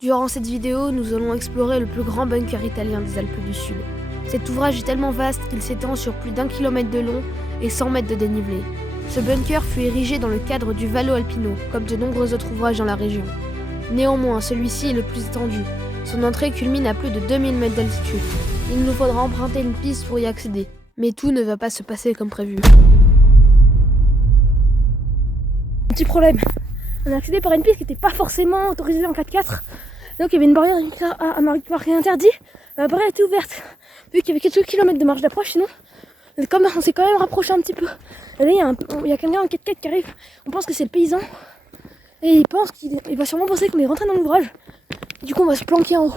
Durant cette vidéo, nous allons explorer le plus grand bunker italien des Alpes du Sud. Cet ouvrage est tellement vaste qu'il s'étend sur plus d'1 kilomètre de long et 100 mètres de dénivelé. Ce bunker fut érigé dans le cadre du Vallo Alpino, comme de nombreux autres ouvrages dans la région. Néanmoins, celui-ci est le plus étendu. Son entrée culmine à plus de 2000 mètres d'altitude. Il nous faudra emprunter une piste pour y accéder. Mais tout ne va pas se passer comme prévu. Petit problème. On a accédé par une piste qui n'était pas forcément autorisée en 4x4. Donc il y avait une barrière à marquer interdit. La barrière était ouverte. Vu qu'il y avait quelques kilomètres de marge d'approche, sinon on s'est quand même rapproché un petit peu. Et là il y a quelqu'un en 4x4 qui arrive. On pense que c'est le paysan. Et il va sûrement penser qu'on est rentré dans l'ouvrage. Du coup on va se planquer en haut.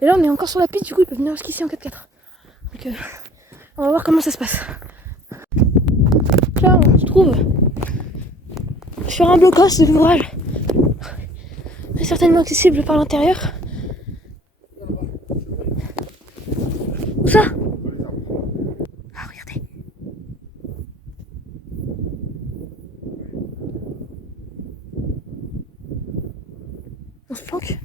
Mais là on est encore sur la piste, du coup il peut venir jusqu'ici en 4x4. Donc on va voir comment ça se passe. Là on se trouve sur un blocos de l'ouvrage. C'est certainement accessible par l'intérieur. Où ça? Ah, regardez. On se planque.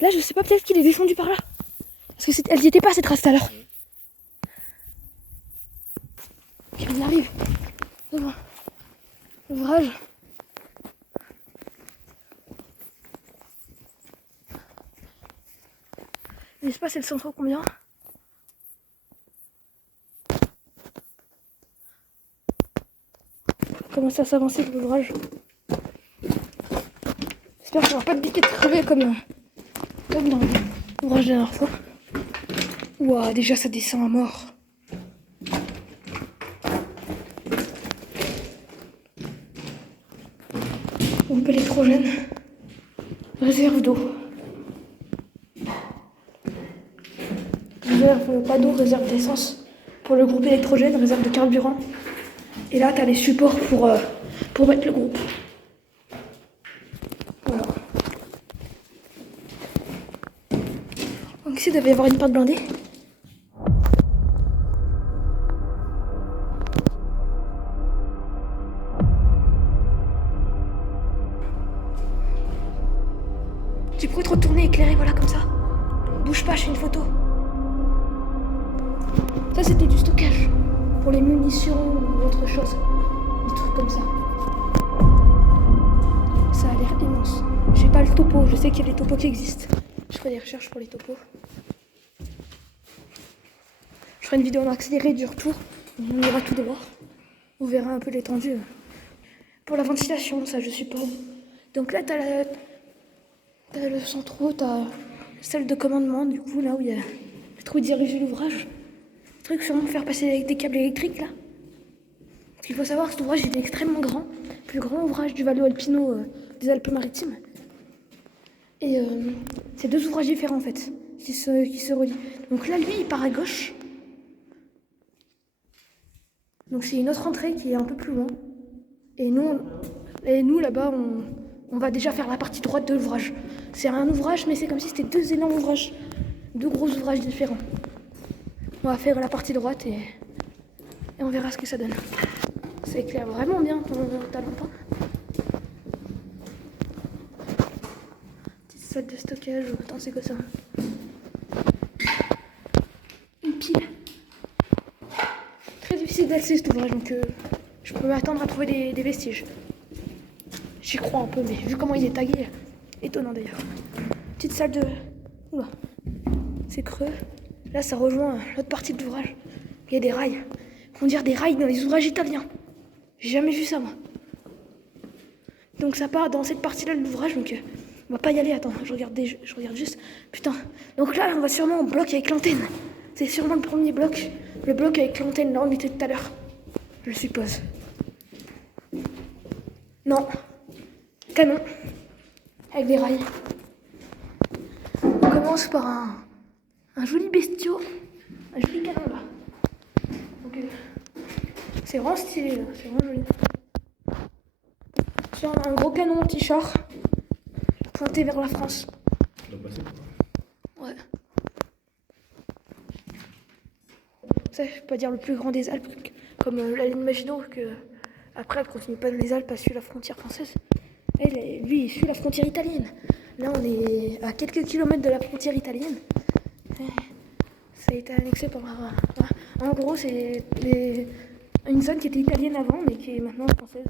Là, je sais pas, peut-être qu'il est descendu par là. Parce que elles n'y étaient pas, ces traces tout à l'heure. Ok, on arrive devant l'ouvrage. L'espace, elle sent trop combien? On commence à s'avancer de l'ouvrage. J'espère qu'on va pas de piquer de crever comme dans l'ouvrage de la dernière fois. Ouah, déjà ça descend à mort. Groupe électrogène. Réserve d'eau. Réserve pas d'eau, réserve d'essence. Pour le groupe électrogène, réserve de carburant. Et là, t'as les supports pour mettre le groupe. Voilà. Donc ici, il devait y avoir une porte blindée. Tu pourrais te retourner, éclairer, voilà, comme ça. Bouge pas, je fais une photo. Ça, c'était du stockage. Pour les munitions ou autre chose. Des trucs comme ça. Ça a l'air immense. J'ai pas le topo, je sais qu'il y a des topos qui existent. Je ferai des recherches pour les topos. Je ferai une vidéo en accéléré du retour. On ira tout dehors. On verra un peu l'étendue. Pour la ventilation, ça je suppose. Donc là, t'as le centre, t'as celle de commandement, du coup, là où il y a le trou diriger l'ouvrage. Le truc, sûrement faire passer des câbles électriques, là. Parce qu'il faut savoir que cet ouvrage il est extrêmement grand. Plus grand ouvrage du Vallo Alpino des Alpes-Maritimes. Et c'est deux ouvrages différents, en fait, qui se relient. Donc là, lui, il part à gauche. Donc c'est une autre entrée qui est un peu plus loin. Et nous là-bas, on va déjà faire la partie droite de l'ouvrage. C'est un ouvrage, mais c'est comme si c'était deux énormes ouvrages. Deux gros ouvrages différents. On va faire la partie droite et on verra ce que ça donne. Ça éclaire vraiment bien ta lampe. Petite salle de stockage. Attends, c'est quoi ça? Une pile. Très difficile d'accès cet ouvrage, donc je peux m'attendre à trouver des vestiges. J'y crois un peu, mais vu comment il est tagué, étonnant d'ailleurs. Petite salle de... Oula, c'est creux. Là, ça rejoint l'autre partie de l'ouvrage. Il y a des rails. On dirait des rails dans les ouvrages italiens. J'ai jamais vu ça, moi. Donc ça part dans cette partie-là de l'ouvrage, donc on va pas y aller. Attends, je regarde juste. Putain. Donc là, on va sûrement au bloc avec l'antenne. C'est sûrement le premier bloc. Le bloc avec l'antenne, là, on était tout à l'heure. Je suppose. Non. Canon. Avec des rails. On commence par un joli bestiau. Un joli canon, là. Donc, c'est vraiment stylé, là. C'est vraiment joli. Sur un gros canon anti-char. Pointé vers la France. Ouais. Ça, je peux pas dire le plus grand des Alpes, comme la ligne Maginot, que après elle continue pas dans les Alpes, elle suit la frontière française. Lui, il suit la frontière italienne. Là, on est à quelques kilomètres de la frontière italienne. Ça a été annexé par... En gros, c'est une zone qui était italienne avant, mais qui est maintenant française.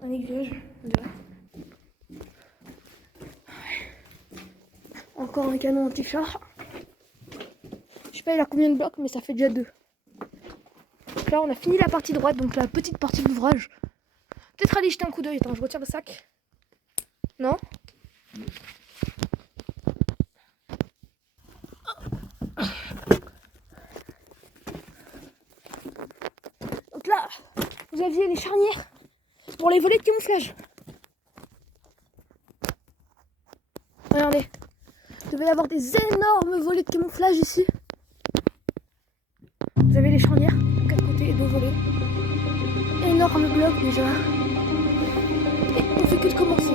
Un aiguillage, on dirait. Ouais. Encore un canon anti-char. Je sais pas il a combien de blocs, mais ça fait déjà 2. Donc là on a fini la partie droite, donc la petite partie de l'ouvrage. Peut-être aller jeter un coup d'œil. Attends, je retire le sac. Non? Donc là, vous aviez les charnières pour les volets de camouflage. Regardez, il devait y avoir des énormes volets de camouflage ici. Vous avez les charnières, de 4 côtés et 2 volets. Énorme bloc déjà. Et on fait que de commencer.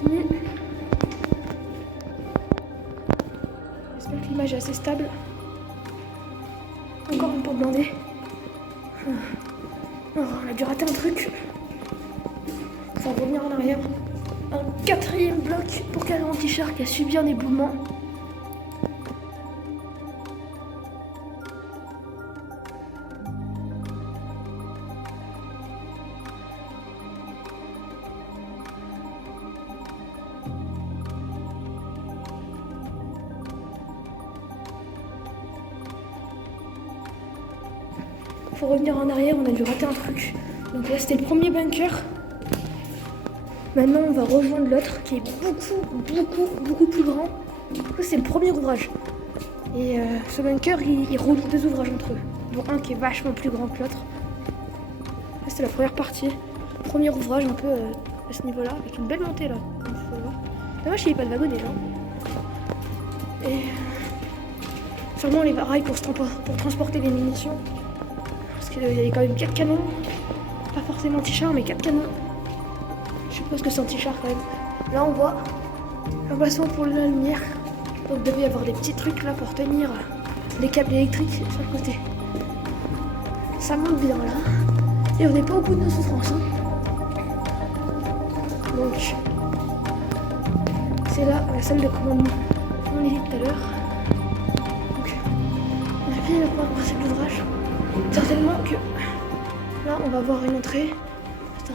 continue. J'espère que l'image est assez stable. Encore une porte blindée. Oh, on a dû rater un truc. Faut revenir en arrière. Un quatrième bloc pour Cadet Anti-Char qui a subi un éboulement. Faut revenir en arrière, on a dû rater un truc. Donc là c'était le premier bunker. Maintenant on va rejoindre l'autre qui est beaucoup plus grand. Là c'est le premier ouvrage. Et ce bunker il relie deux ouvrages entre eux. Dont un qui est vachement plus grand que l'autre. Là c'était la première partie. Premier ouvrage un peu à ce niveau là, avec une belle montée là. Dommage qu'il n'y ait pas de wagonnet là. Et sûrement les rails pour transporter les munitions. Parce qu'il y avait quand même 4 canons. Pas forcément anti-char, mais 4 canons. Je suppose que c'est anti-char quand même. Là, on voit l'emplacement pour la lumière. Donc, il devait y avoir des petits trucs là pour tenir les câbles électriques sur le côté. Ça monte bien là. Et on n'est pas au bout de nos souffrances. Hein. Donc, c'est là la salle de commandement. On est dit tout à l'heure. Donc, on a fini le principe d'ouvrage. Certainement que là on va voir une entrée. Attends.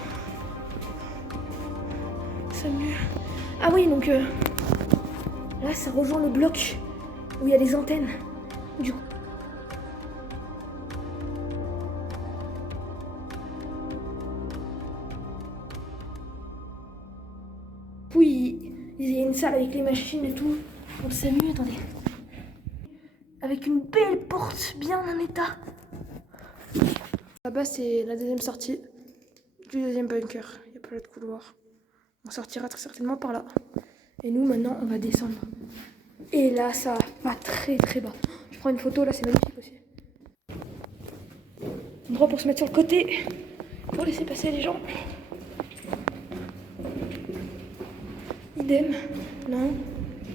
Salut. Ah oui, donc là ça rejoint le bloc où il y a les antennes. Du coup. Puis il y a une salle avec les machines et tout. On s'amuse, attendez. Avec une belle porte bien en état. Là-bas, c'est la deuxième sortie du deuxième bunker. Il n'y a pas de couloir. On sortira très certainement par là. Et nous, maintenant, on va descendre. Et là, ça va très bas. Je prends une photo, là, c'est magnifique aussi. Endroit pour se mettre sur le côté, pour laisser passer les gens. Idem. Non.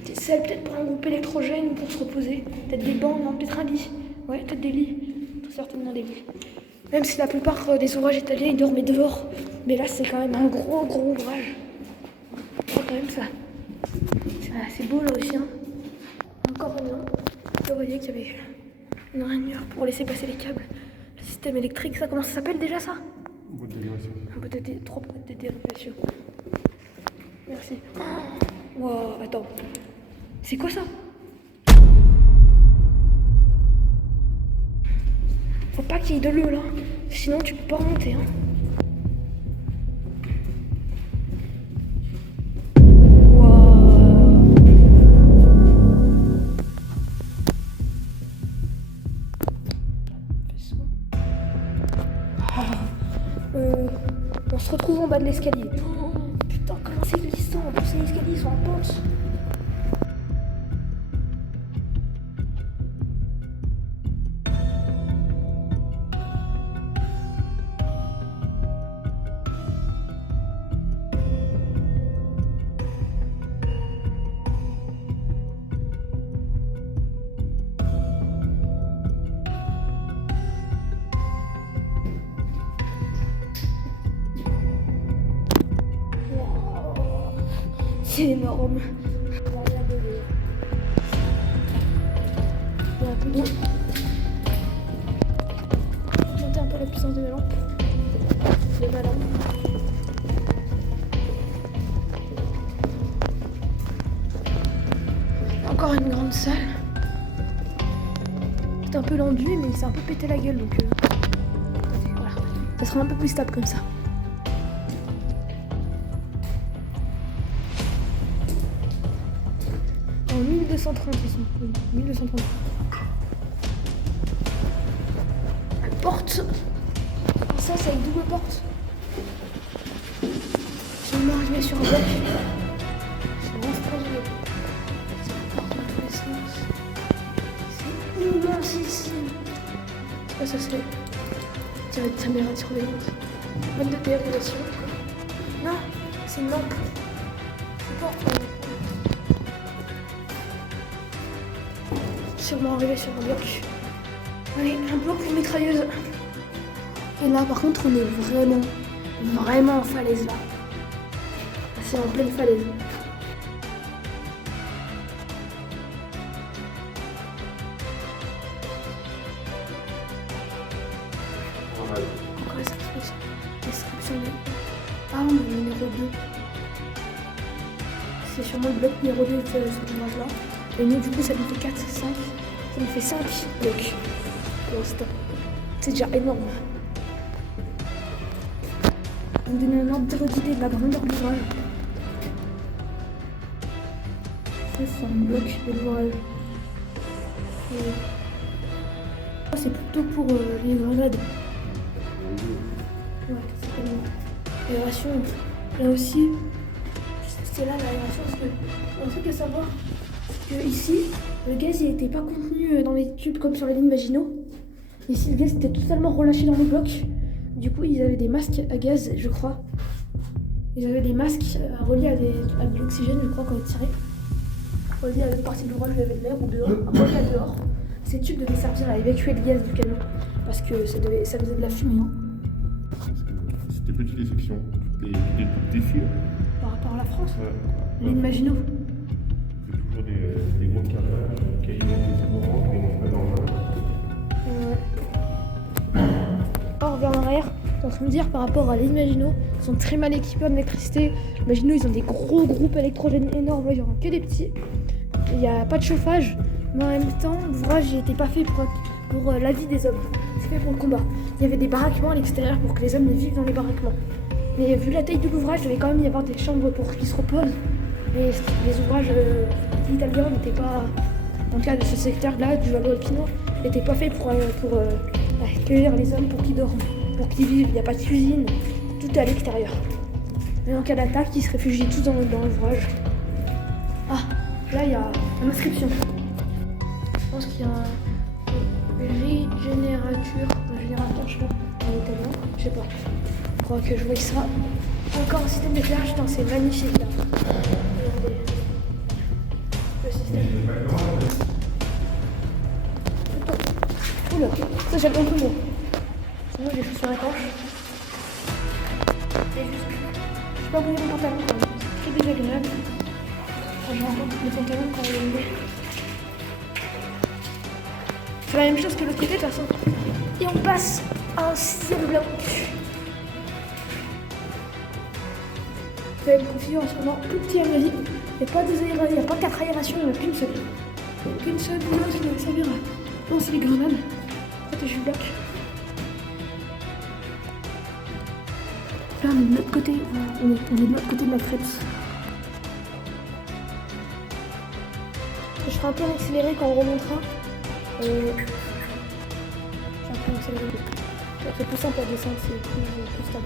Des selles peut-être pour un groupe électrogène, pour se reposer. Peut-être des bancs, non, peut-être un lit. Ouais, peut-être des lits. Très certainement des lits. Même si la plupart des ouvrages italiens, ils dorment dehors. Mais là, c'est quand même un gros ouvrage. Oh, quand même, ça. C'est beau, là aussi. Hein. Encore un an. Vous voyez qu'il y avait une rainure pour laisser passer les câbles. Le système électrique, ça, comment ça s'appelle déjà, ça? Boîte de dérivation. Trois boîtes de dérivation. Merci. Wow, attends. C'est quoi ça? Faut pas qu'il y ait de l'eau là, sinon tu peux pas remonter. Hein. Wow. On se retrouve en bas de l'escalier. Oh, putain, comment c'est glissant. En plus, les escaliers sont en pente. C'est énorme. Il y a un peu d'eau. Augmenter un peu la puissance de ma lampe. De ma lampe. Encore une grande salle. C'est un peu l'enduit, mais il s'est un peu pété la gueule, donc voilà. Ça sera un peu plus stable comme ça. En 1230 ici. Oui, 1230. La porte. Ça, c'est avec double porte. Je vais m'arriver sur un bloc. C'est monstrueux. Ça porte dans tous les sens. C'est immensissime. C'est quoi ça, c'est? C'est une caméra de surveillance. Mode de dérivation. Non, c'est une lampe. franchement, sûrement arrivé sur un bloc. Allez, un bloc pour mitrailleuse. Et là, par contre, on est vraiment en falaise là. C'est en pleine falaise. Encore description de arme numéro 2. C'est sûrement le bloc numéro 2 de ce tournage là. Et nous, du coup, ça nous fait 4, 5. Ça nous fait 5 blocs pour l'instant. C'est déjà énorme. Pour vous donner un ordre d'idée de la grandeur de l'ouvrage. Ça, c'est un bloc de l'ouvrage. C'est plutôt pour les grenades. Ouais, c'est comme l'aération. Là aussi, c'est là l'aération parce que un truc à savoir, c'est que ici, le gaz il n'était pas contenu dans les tubes comme sur les lignes Maginot. Ici, le gaz était totalement relâché dans le bloc. Du coup, ils avaient des masques à gaz, je crois. Ils avaient des masques reliés à de l'oxygène, je crois, quand ils tiraient. Reliés à une partie de l'ouvrage où il y avait de l'air ou dehors, reliés à dehors. Ces tubes devaient servir à évacuer le gaz du canon parce que ça faisait de la fumée. Hein. C'était petit les sections, toutes les défis. Par rapport à la France, Ouais. les Maginot. C'est toujours des gros carnages, qui arrivent avec des secourants, des montres dans la main. On revient en arrière. Je suis en train de dire par rapport à les Maginot, ils sont très mal équipés en électricité. Les Maginot, ils ont des gros groupes électrogènes énormes, là, il n'y aura que des petits. Il n'y a pas de chauffage, mais en même temps, l'ouvrage n'était pas fait pour la vie des hommes. C'est fait pour le combat. Il y avait des baraquements à l'extérieur pour que les hommes vivent dans les baraquements. Mais vu la taille de l'ouvrage, il devait quand même y avoir des chambres pour qu'ils se reposent. Mais les ouvrages italiens n'étaient pas, en tout cas de ce secteur-là, du Vallo Alpino, n'étaient pas faits pour accueillir les hommes pour qu'ils dorment, pour qu'ils vivent. Il n'y a pas de cuisine, tout est à l'extérieur. Mais en cas d'attaque, ils se réfugient tous dans l'ouvrage. Ah, là il y a une inscription. Je pense qu'il y a un générateur, je sais pas, en italien, je sais pas. Je crois que je vois ça. Encore un système d'éclairage, putain, c'est magnifique là. Regardez. Le système. Oula, ça j'aime un peu moins. Sinon j'ai chaussures étanches. Et juste, je sais pas bouger mon pantalon quand même. C'est très désagréable. Quand je rencontre le pantalon quand il est mouillé. C'est la même chose que l'autre côté de toute façon. Et on passe à un 6e bloc. Vous avez une configuration vraiment plus petit à mon avis. Il n'y a pas deux aérations, il n'y a pas 4 aérations, il n'y en a qu'une seule. Qu'une seule pour là, ça doit servir à lancer les grenades. Protéger le bloc. Là, on est de l'autre côté, on est de l'autre côté de la crête. Je ferai un peu accéléré quand on remontera. Je vais un peu accéléré. C'est plus simple à descendre, c'est plus stable.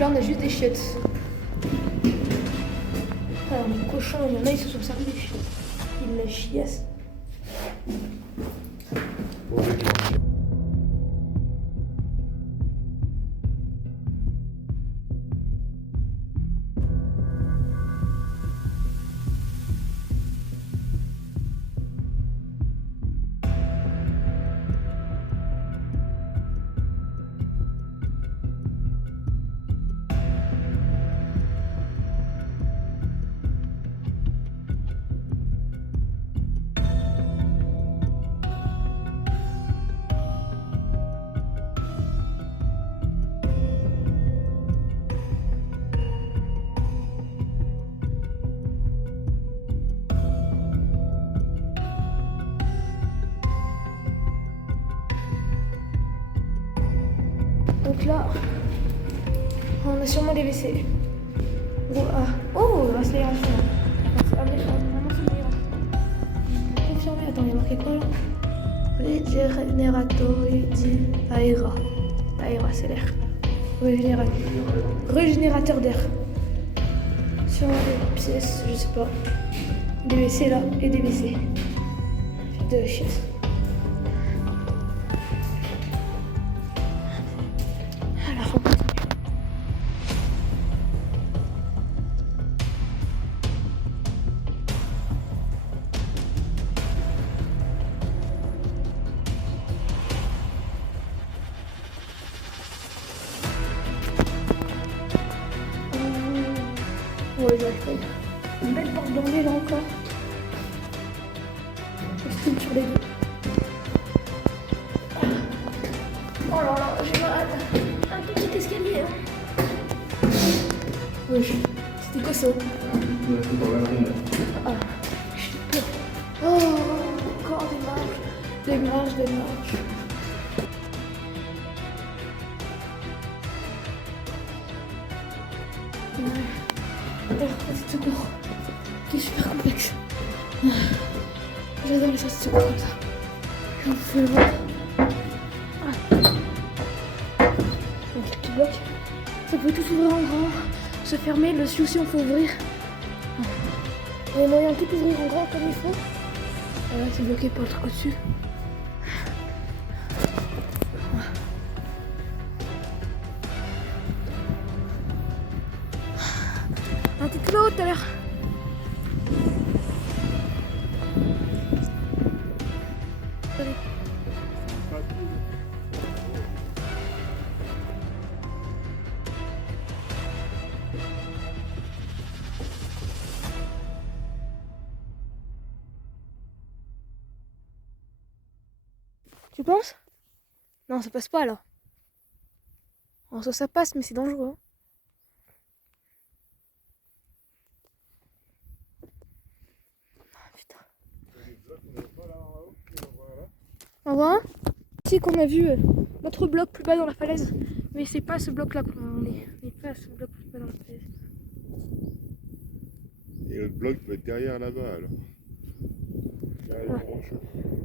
Là on a juste des chiottes. Alors les cochons, il y en a, ils se sont servis des chiottes. Ils la chiassent. Donc là, on a sûrement des WC. Oh, c'est l'aération. transformer. Attends, il y a marqué quoi là? Régénérateur di aera. Aera, c'est l'air. Régénérateur d'air. Sur les pièces, je sais pas. Des WC là et des WC. De shit. Alors, on continue. Ouais, j'arrive pas. Une belle porte d'anglais là encore. Je stream sur les deux. Oh là là, j'ai mal. Un tout petit escalier. Hein. Oui, c'était quoi ça? Ah, je suis peur. Oh, encore des marches. Des marches. Ouais. C'est tout court. Qui est super complexe. J'adore les sorties de secours comme ça. J'en fais le voir. Donc les petits blocs. Ça peut tout s'ouvrir en grand, se fermer, le celui-ci on peut ouvrir. Il y a moyen de tout ouvrir en grand comme il faut. Là c'est bloqué par le truc au-dessus. Ah, t'es tout là-haut tout à l'heure. Tu penses? Non, ça passe pas là. En soi, ça passe, mais c'est dangereux. Hein. Ah, putain. On voit un? Ici qu'on a vu notre bloc plus bas dans la falaise. Mais c'est pas ce bloc là qu'on est. On n'est pas à ce bloc plus bas dans la falaise. Et le bloc va être derrière là-bas alors. Derrière les branches.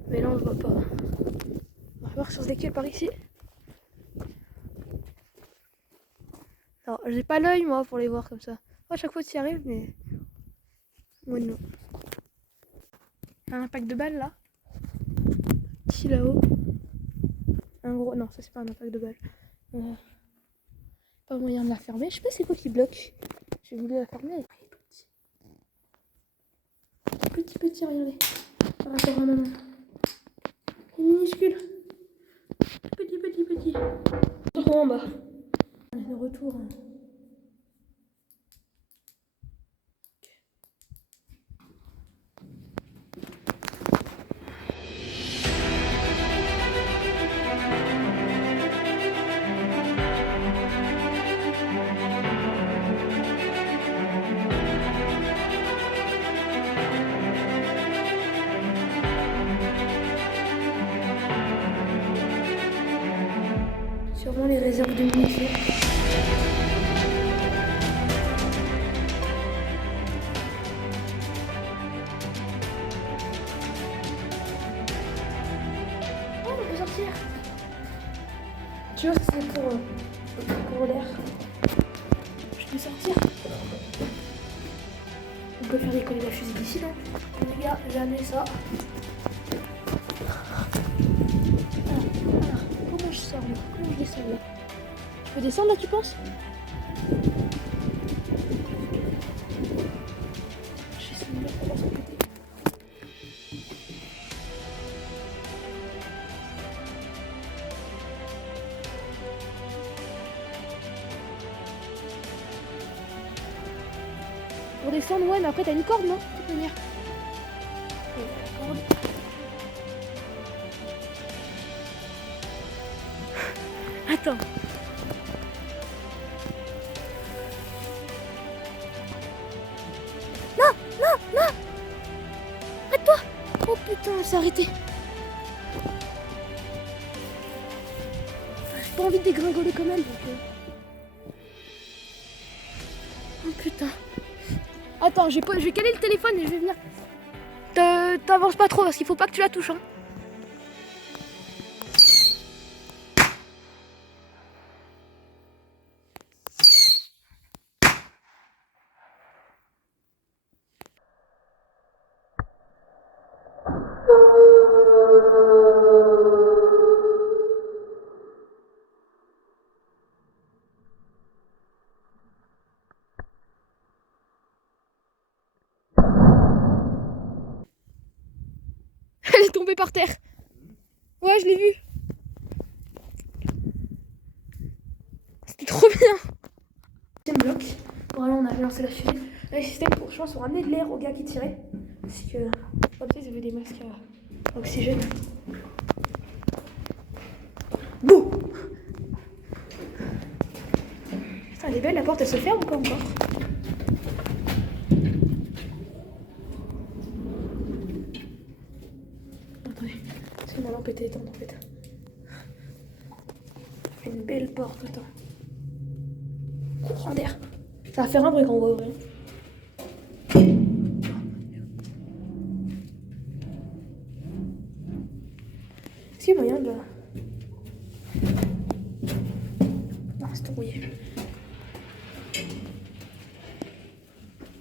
Mais là on le voit pas. On va voir sur lesquels par ici. Alors j'ai pas l'œil moi pour les voir comme ça. À chaque fois tu y arrives mais. Moi non. Un pack de balles là. Ici là-haut. Un gros. Non, ça c'est pas un impact de balles. Pas moyen de la fermer. Je sais pas c'est quoi qui bloque. J'ai voulu la fermer. Elle est tout petit. Petit, regardez. Par rapport à ma main. Il est minuscule. Petit. Trop en bas. De retour. Sûrement les réserves de munitions. Oh, on peut sortir. Tu vois, c'est pour l'air. Je peux sortir. On peut faire décoller la fusée d'ici là. Les gars, jamais ça. Comment je sors là? Comment je descends là? Je peux descendre là, tu penses? Je vais essayer de me mettre dans son côté. Pour descendre, ouais, mais après t'as une corde, non? De toute manière. La corde. Attends. Non. Arrête-toi. Oh putain, elle s'est arrêtée. J'ai pas envie de dégringoler quand même. Donc, Oh putain. Attends, je vais caler le téléphone et je vais venir. t'avances pas trop parce qu'il faut pas que tu la touches. Hein. Elle est tombée par terre. Ouais, je l'ai vue. C'était trop bien. Deuxième bloc. Voilà, on avait lancé la fusée. Là, le système pour, je pense, pour ramener de l'air aux gars qui tiraient. Parce que, comme ça, ils avaient des masques à oxygène. Bouh! Putain, elle est belle, la porte, elle se ferme ou pas encore? Attendez, c'est ma lampe était éteinte en fait. Une belle porte, attends. Courant d'air. Ça va faire un bruit quand on va ouvrir. Est-ce qu'il y a moyen de... Non, c'est rouillé.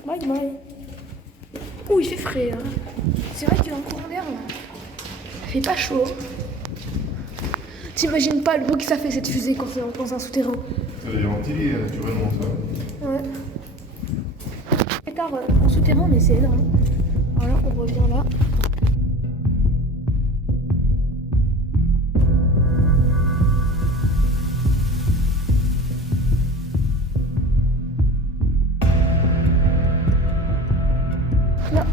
Bye bye. Ouh, il fait frais. Hein. C'est vrai que dans le courant d'air, il fait pas chaud. T'imagines pas le bruit que ça fait cette fusée quand c'est dans un souterrain. Ça veut dire ventiler naturellement ça. Ouais. Pétard en souterrain, mais c'est énorme. Voilà, on revient là. Là,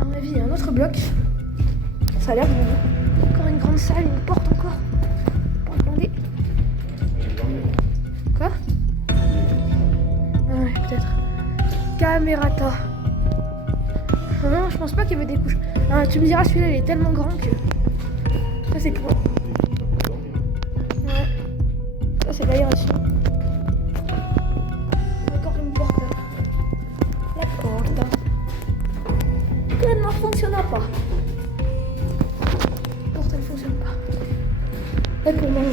à mon avis, il y a un autre bloc. Ça a l'air bon. Encore une grande salle, une porte encore. Pour demander. Quoi? Ouais, peut-être. Camerata. Non, je pense pas qu'il y avait des couches. Ah, tu me diras, celui-là, il est tellement grand que... Ça, c'est pour... Ouais. Ça, c'est l'aération. Encore une porte, là. La porte. Elle ne fonctionne pas. La porte, elle fonctionne pas. Là, pour manger...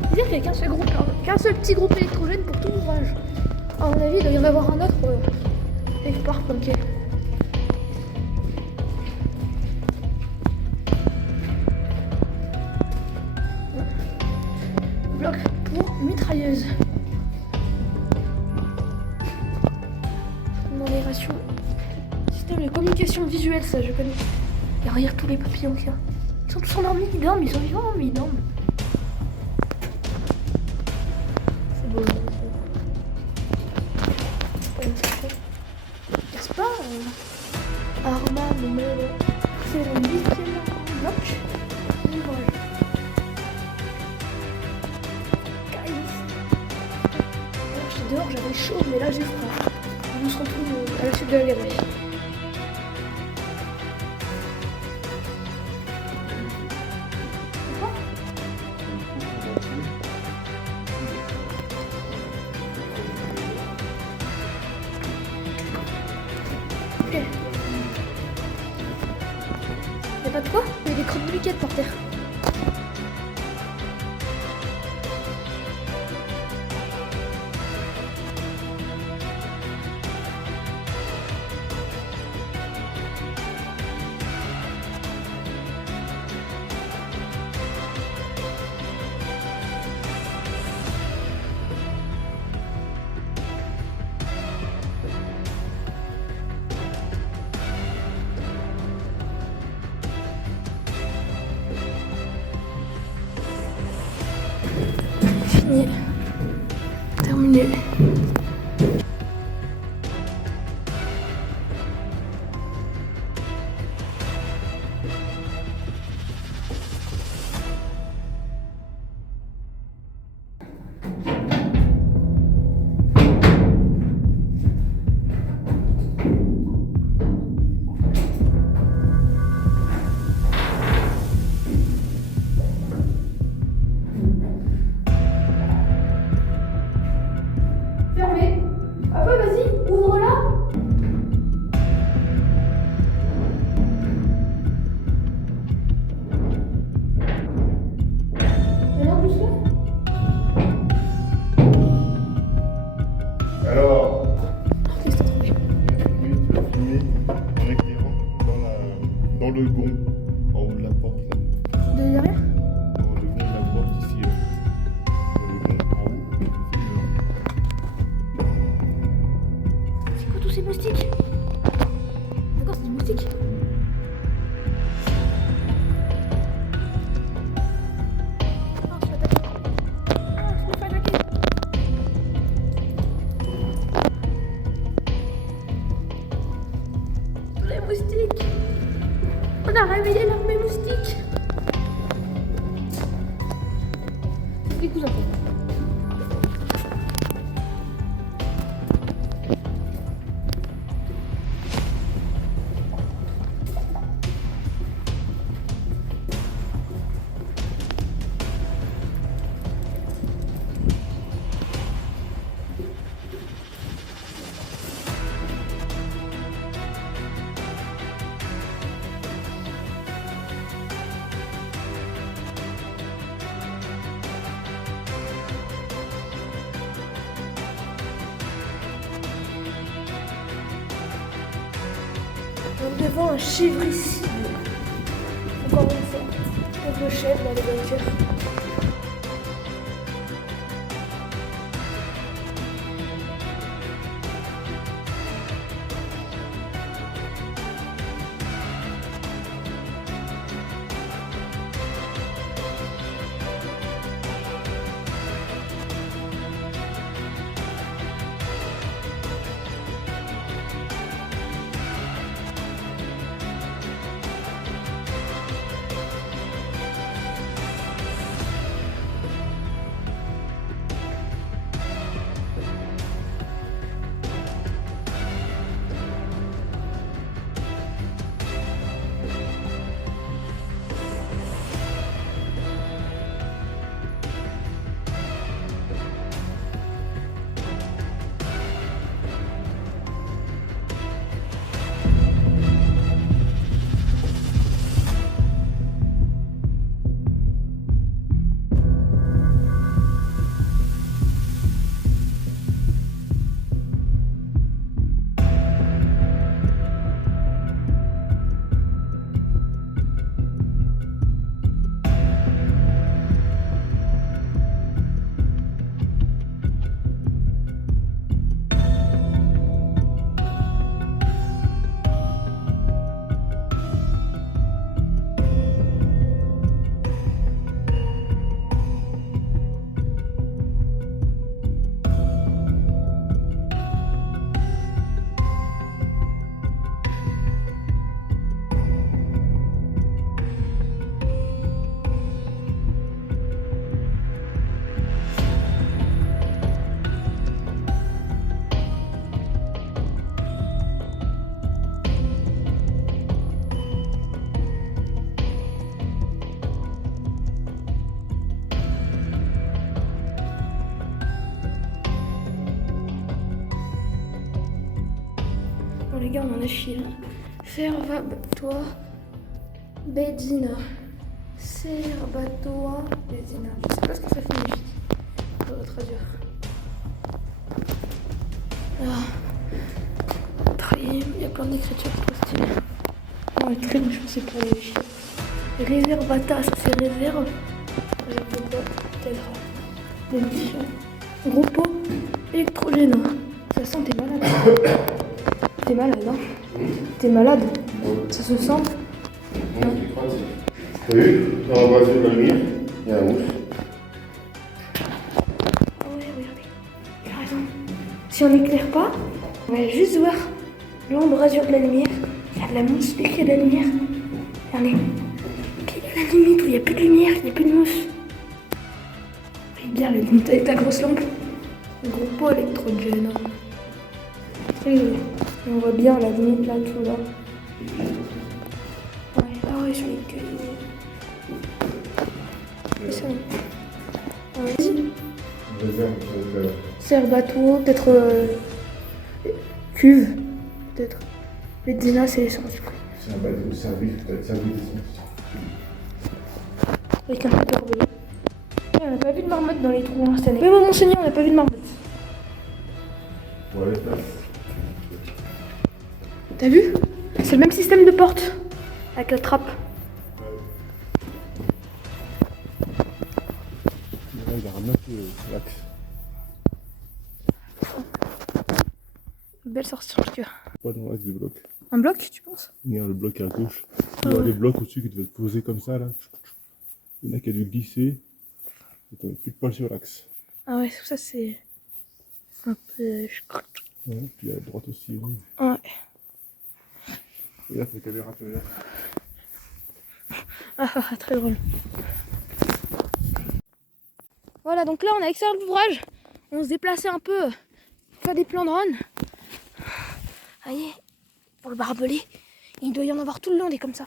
C'est-à-dire qu'il n'y a qu'un seul groupe, qu'un seul petit groupe électrogène pour tout l'ouvrage. À mon avis, il doit y en avoir un autre quelque part planqué. Bloc pour mitrailleuse. Modération. Système de communication visuelle, ça je connais. Et regarde tous les papillons qu'il y a. Ils sont tous endormis, ils dorment, ils sont vivants, mais ils dorment. C'est beau. N'est-ce pas Arma, c'est le 8e bloc. Ouvrage. J'étais dehors, j'avais chaud, mais là j'ai froid. On se retrouve à la suite de la galerie. Ok. Y'a pas de quoi? Il y a des crottes de liquide par terre. Fini. Terminé. petits cousins. Devant un chèvricide. Encore une fois, avec le chèvre dans les voitures. Bon les gars, on en a chié là. Servatoa Bedzina. Servatoa Bedzina. Je sais pas ce que ça signifie. On va traduire. Alors, Trim, il y a plein d'écritures trop stylées. Non, le trim, je pensais pour les chiens. Réservata, ça c'est réserve. Peut-être l'émission. Gruppo électrogène. Ça sent, t'es malade. T'es malade, hein? T'es malade? Ça se sent? T'as vu? Dans la voiture de la lumière, il y a un ours. Ah ouais, regardez. Il a raison. Si on n'éclaire pas, on va juste voir l'embrasure de la lumière. Il y a de la mousse dès qu'il y a de la lumière. Regardez. Puis il y a la limite où il n'y a plus de lumière, il n'y a plus de mousse. Et bien la limite avec ta grosse lampe. Le gros pot électrogène. Et on voit bien la limite là, tout là. Ouais, ah ouais, je vais cueillir. C'est ça. Vas-y. Serbato, peut-être cuve, peut-être. Bedzina, c'est l'essence du coup. C'est un bateau servi d'essence. Avec un moteur bleu. On n'a pas vu de marmotte dans les trous hein, cette année. Mais bon, monseigneur, on n'a pas vu de marmotte. Ouais, là. T'as vu? C'est le même système de porte. Avec la trappe. Là, il a ramassé l'axe. Belle sortie sur le cœur. Pas dans l'axe du bloc. Un bloc, tu penses? Il y a le bloc à gauche. Il y a des blocs au-dessus qui devaient être posés comme ça, là. Il y en a qui a dû glisser. Et t'avais plus de poil sur l'axe. Ah ouais, ça c'est un peu... Ouais, puis à droite aussi. Oui. Ouais. Et là, c'est caméra là. Ah, très drôle. Voilà, donc là on a extérieur de l'ouvrage. On se déplaçait un peu, faire des plans de run. Voyez, pour le barbelé, il doit y en avoir tout le long des comme ça.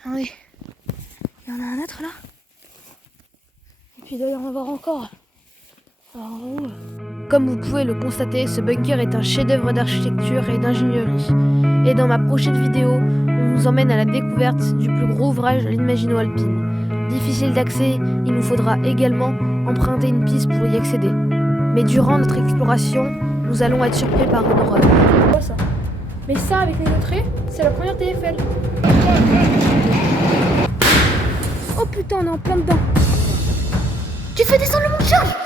Attendez, il y en a un autre là. Et puis il doit y en avoir encore. En haut. Comme vous pouvez le constater, ce bunker est un chef-d'œuvre d'architecture et d'ingénierie. Et dans ma prochaine vidéo, on vous emmène à la découverte du plus gros ouvrage de l'Imagino alpine. Difficile d'accès, il nous faudra également emprunter une piste pour y accéder. Mais durant notre exploration, nous allons être surpris par une horreur. C'est quoi ça? Mais ça, avec les entrées, c'est la première TFL. Oh putain, on est en plein dedans. Tu fais descendre le monte-charge!